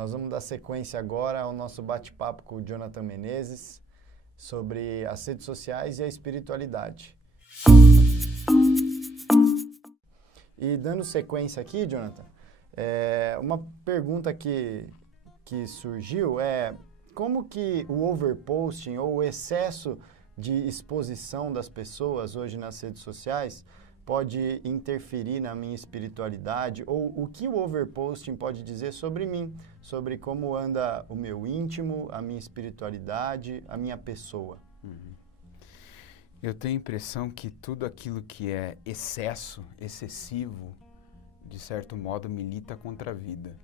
Nós vamos dar sequência agora ao nosso bate-papo com o Jonathan Menezes sobre as redes sociais e a espiritualidade. E dando sequência aqui, Jonathan, uma pergunta que surgiu é como que o overposting ou o excesso de exposição das pessoas hoje nas redes sociais pode interferir na minha espiritualidade, ou o que o overposting pode dizer sobre mim, sobre como anda o meu íntimo, a minha espiritualidade, a minha pessoa. Eu tenho a impressão que tudo aquilo que é excessivo, de certo modo, milita contra a vida,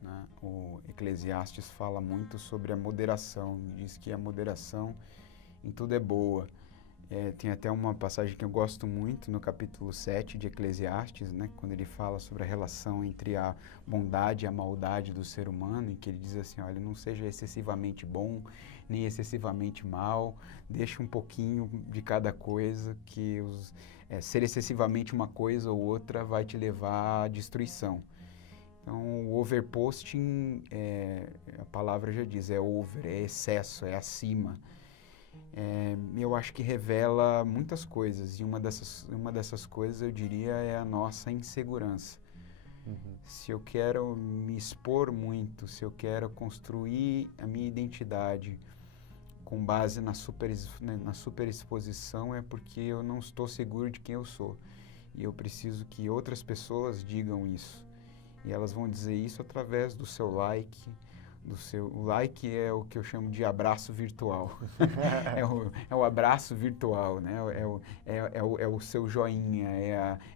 né? O Eclesiastes fala muito sobre a moderação, diz que a moderação em tudo é boa. Tem até uma passagem que eu gosto muito no capítulo 7 de Eclesiastes, né, quando ele fala sobre a relação entre a bondade e a maldade do ser humano, em que ele diz assim, olha, não seja excessivamente bom, nem excessivamente mal, deixa um pouquinho de cada coisa, que ser excessivamente uma coisa ou outra vai te levar à destruição. Então, o overposting, a palavra já diz, é over, é excesso, é acima. Eu acho que revela muitas coisas, e uma dessas coisas, eu diria, é a nossa insegurança. Se eu quero me expor muito, se eu quero construir a minha identidade com base na superexposição, é porque eu não estou seguro de quem eu sou. E eu preciso que outras pessoas digam isso. E elas vão dizer isso através do seu like. O like é o que eu chamo de abraço virtual. é o abraço virtual, né? É o seu joinha,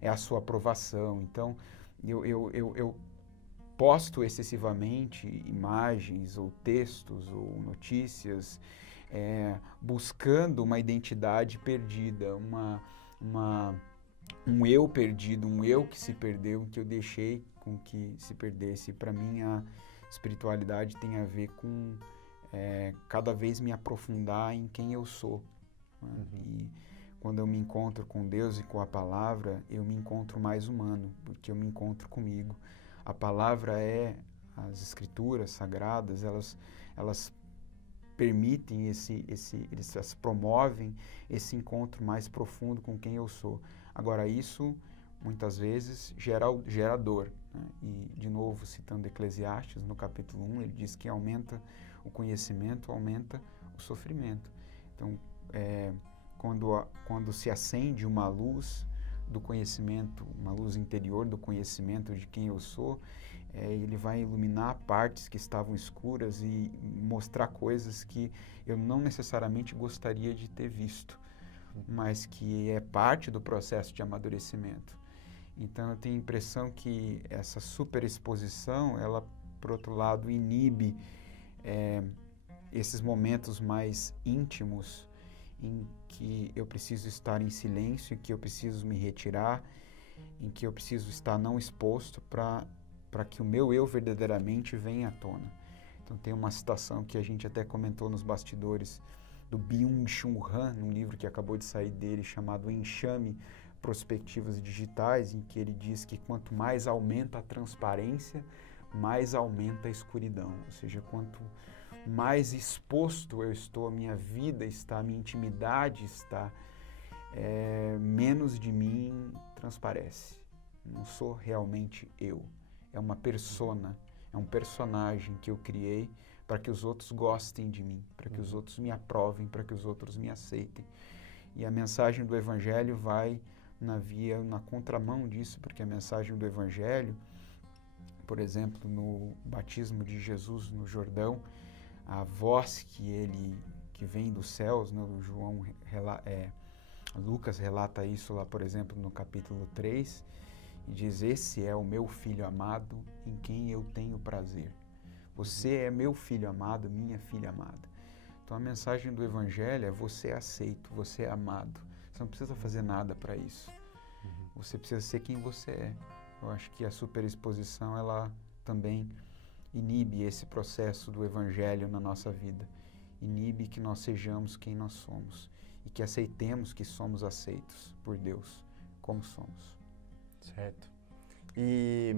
é a sua aprovação. Então, eu posto excessivamente imagens ou textos ou notícias buscando uma identidade perdida, um eu perdido, um eu que se perdeu, que eu deixei com que se perdesse. Para mim, a espiritualidade tem a ver com cada vez me aprofundar em quem eu sou. Né? E quando eu me encontro com Deus e com a palavra, eu me encontro mais humano, porque eu me encontro comigo. A palavra as escrituras sagradas, elas permitem elas promovem esse encontro mais profundo com quem eu sou. Agora, isso muitas vezes gera dor, né? E, de novo, citando Eclesiastes, no capítulo 1, ele diz que aumenta o conhecimento, aumenta o sofrimento. Então, quando se acende uma luz do conhecimento, uma luz interior do conhecimento de quem eu sou, ele vai iluminar partes que estavam escuras e mostrar coisas que eu não necessariamente gostaria de ter visto, mas que é parte do processo de amadurecimento. Então, eu tenho a impressão que essa superexposição, ela, por outro lado, inibe esses momentos mais íntimos em que eu preciso estar em silêncio, em que eu preciso me retirar, em que eu preciso estar não exposto para que o meu eu verdadeiramente venha à tona. Então, tem uma citação que a gente até comentou nos bastidores do Byung-Chul Han, num livro que acabou de sair dele, chamado Enxame, Prospectivas Digitais, em que ele diz que quanto mais aumenta a transparência, mais aumenta a escuridão. Ou seja, quanto mais exposto eu estou, a minha vida está, a minha intimidade está, menos de mim transparece. Não sou realmente eu. É uma persona, é um personagem que eu criei para que os outros gostem de mim, para que os outros me aprovem, para que os outros me aceitem. E a mensagem do Evangelho vai na contramão disso, porque a mensagem do Evangelho, por exemplo, no batismo de Jesus no Jordão, a voz que vem dos céus, né, Lucas relata isso lá, por exemplo, no capítulo 3, e diz, esse é o meu filho amado em quem eu tenho prazer. Você é meu filho amado, minha filha amada. Então a mensagem do Evangelho é você é aceito, você é amado. Você não precisa fazer nada para isso. Você precisa ser quem você é. Eu acho que a superexposição, ela também inibe esse processo do Evangelho na nossa vida. Inibe que nós sejamos quem nós somos e que aceitemos que somos aceitos por Deus como somos. Certo. E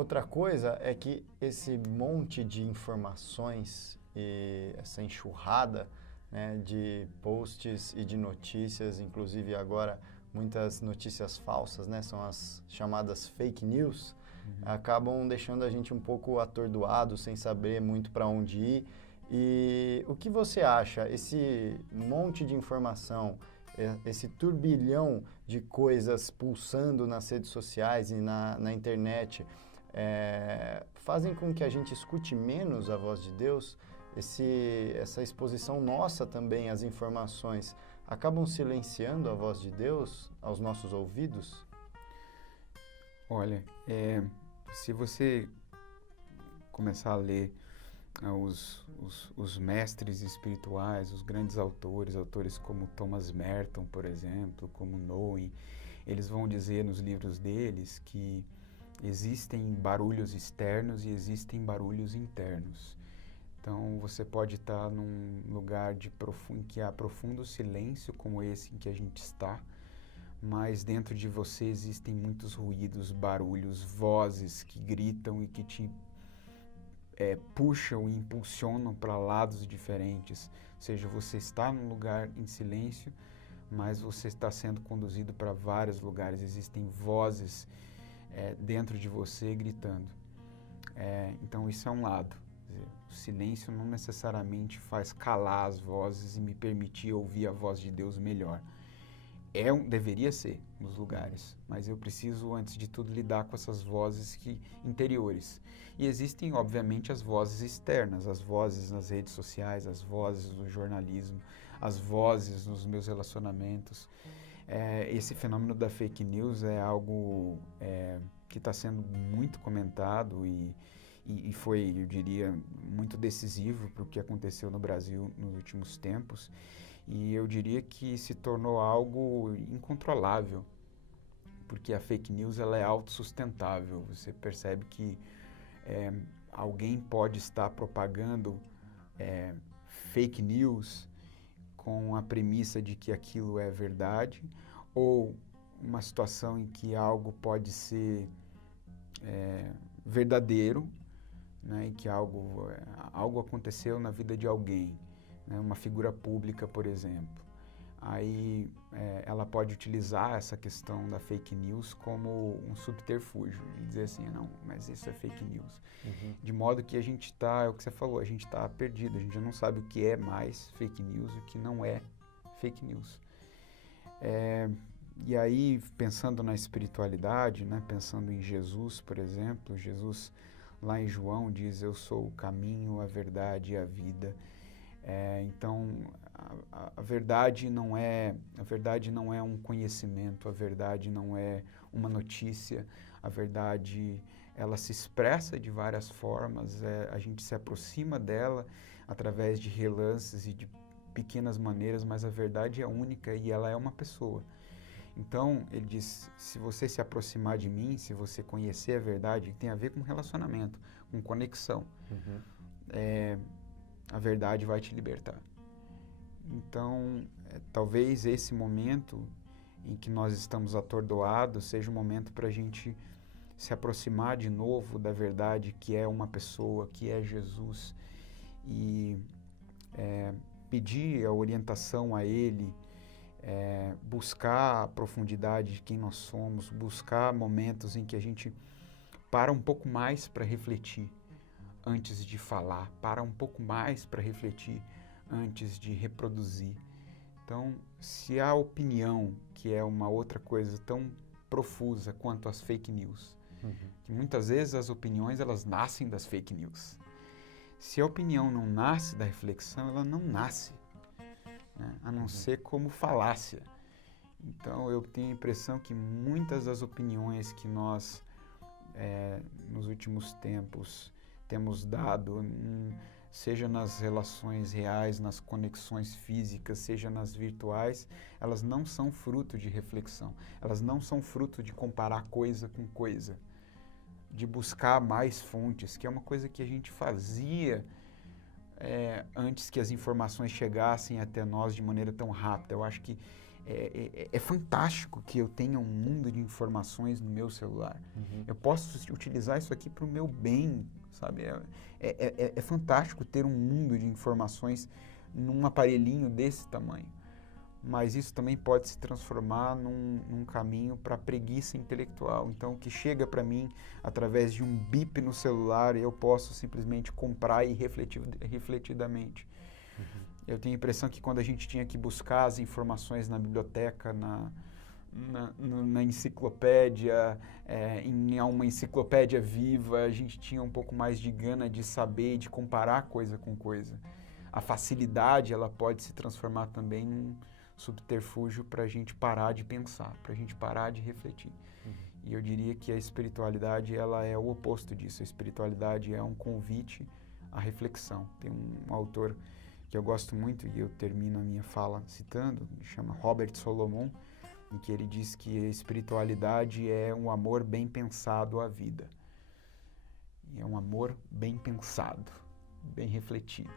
Outra coisa é que esse monte de informações e essa enxurrada, né, de posts e de notícias, inclusive agora muitas notícias falsas, né, são as chamadas fake news, acabam deixando a gente um pouco atordoado, sem saber muito para onde ir. E o que você acha? Esse monte de informação, esse turbilhão de coisas pulsando nas redes sociais e na internet, fazem com que a gente escute menos a voz de Deus? Essa exposição nossa também às informações acabam silenciando a voz de Deus aos nossos ouvidos? Olha, se você começar a ler os mestres espirituais, os grandes autores como Thomas Merton, por exemplo, como Noe, eles vão dizer nos livros deles que existem barulhos externos e existem barulhos internos. Então, você pode estar num lugar em que há profundo silêncio, como esse em que a gente está, mas dentro de você existem muitos ruídos, barulhos, vozes que gritam e que te puxam e impulsionam para lados diferentes. Ou seja, você está num lugar em silêncio, mas você está sendo conduzido para vários lugares. Existem vozes dentro de você gritando. Então, isso é um lado. O silêncio não necessariamente faz calar as vozes e me permitir ouvir a voz de Deus melhor. Deveria ser nos lugares, mas eu preciso, antes de tudo, lidar com essas vozes interiores. E existem, obviamente, as vozes externas, as vozes nas redes sociais, as vozes no jornalismo, as vozes nos meus relacionamentos. Esse fenômeno da fake news é algo que está sendo muito comentado e foi, eu diria, muito decisivo para o que aconteceu no Brasil nos últimos tempos. E eu diria que se tornou algo incontrolável, porque a fake news ela é autossustentável. Você percebe que alguém pode estar propagando fake news com a premissa de que aquilo é verdade, ou uma situação em que algo pode ser verdadeiro, né, em que algo aconteceu na vida de alguém, né, uma figura pública, por exemplo. Aí ela pode utilizar essa questão da fake news como um subterfúgio, de dizer assim, não, mas isso é fake news. Uhum. De modo que a gente está, é o que você falou, a gente está perdido, a gente já não sabe o que é mais fake news e o que não é fake news. E aí, pensando na espiritualidade, né, pensando em Jesus, por exemplo, Jesus lá em João diz, eu sou o caminho, a verdade e a vida. Então, a verdade não é um conhecimento, a verdade não é uma notícia, a verdade ela se expressa de várias formas, a gente se aproxima dela através de relances e de pequenas maneiras, mas a verdade é única e ela é uma pessoa. Então, ele diz, se você se aproximar de mim, se você conhecer a verdade, tem a ver com relacionamento, com conexão, a verdade vai te libertar. Então, talvez esse momento em que nós estamos atordoados seja um momento para a gente se aproximar de novo da verdade que é uma pessoa, que é Jesus, e pedir a orientação a Ele, buscar a profundidade de quem nós somos, buscar momentos em que a gente para um pouco mais para refletir antes de falar, para um pouco mais para refletir antes de reproduzir. Então, se a opinião, que é uma outra coisa tão profusa quanto as fake news, que muitas vezes as opiniões elas nascem das fake news. Se a opinião não nasce da reflexão, ela não nasce, né? A não ser como falácia. Então, eu tenho a impressão que muitas das opiniões que nós, nos últimos tempos, temos dado, seja nas relações reais, nas conexões físicas, seja nas virtuais, elas não são fruto de reflexão. Elas não são fruto de comparar coisa com coisa, de buscar mais fontes, que é uma coisa que a gente fazia antes que as informações chegassem até nós de maneira tão rápida. Eu acho que É fantástico que eu tenha um mundo de informações no meu celular. Eu posso utilizar isso aqui para o meu bem, sabe? É fantástico ter um mundo de informações num aparelhinho desse tamanho. Mas isso também pode se transformar num caminho para preguiça intelectual. Então, o que chega para mim através de um bip no celular, eu posso simplesmente comprar e refletir refletidamente. Eu tenho a impressão que quando a gente tinha que buscar as informações na biblioteca, na enciclopédia, em uma enciclopédia viva, a gente tinha um pouco mais de gana de saber, de comparar coisa com coisa. A facilidade, ela pode se transformar também num subterfúgio para a gente parar de pensar, para a gente parar de refletir. E eu diria que a espiritualidade, ela é o oposto disso. A espiritualidade é um convite à reflexão. Tem um autor que eu gosto muito, e eu termino a minha fala citando, chama Robert Solomon, em que ele diz que a espiritualidade é um amor bem pensado à vida. E é um amor bem pensado, bem refletido.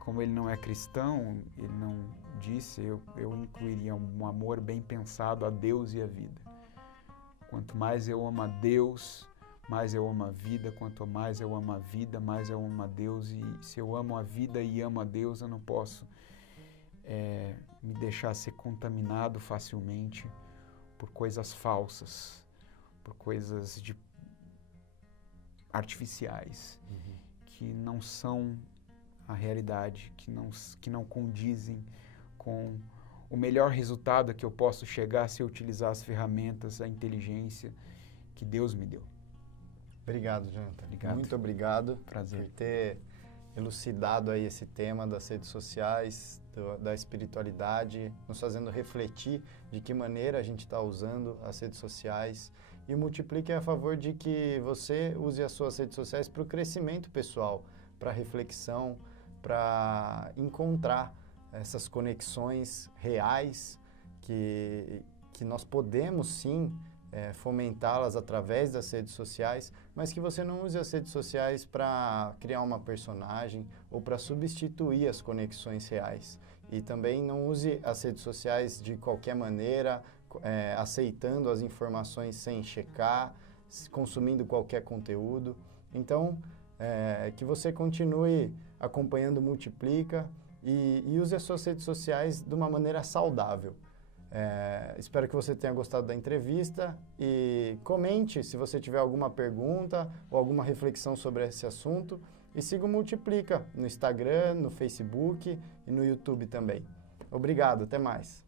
Como ele não é cristão, ele não disse, eu incluiria um amor bem pensado a Deus e a vida. Quanto mais eu amo a Deus, mais eu amo a vida. Quanto mais eu amo a vida, mais eu amo a Deus. E se eu amo a vida e amo a Deus, eu não posso me deixar ser contaminado facilmente por coisas falsas, por coisas artificiais, que não são a realidade, que não condizem com o melhor resultado que eu posso chegar se eu utilizar as ferramentas, a inteligência que Deus me deu. Obrigado, Jonathan. Obrigado. Muito obrigado. Prazer. Por ter elucidado aí esse tema das redes sociais, da espiritualidade, nos fazendo refletir de que maneira a gente está usando as redes sociais. E o Multiplique é a favor de que você use as suas redes sociais para o crescimento pessoal, para reflexão, para encontrar essas conexões reais que nós podemos sim fomentá-las através das redes sociais, mas que você não use as redes sociais para criar uma personagem ou para substituir as conexões reais. E também não use as redes sociais de qualquer maneira, aceitando as informações sem checar, consumindo qualquer conteúdo. Então, que você continue acompanhando o Multiplica e use as suas redes sociais de uma maneira saudável. Espero que você tenha gostado da entrevista e comente se você tiver alguma pergunta ou alguma reflexão sobre esse assunto e siga o Multiplica no Instagram, no Facebook e no YouTube também. Obrigado, até mais.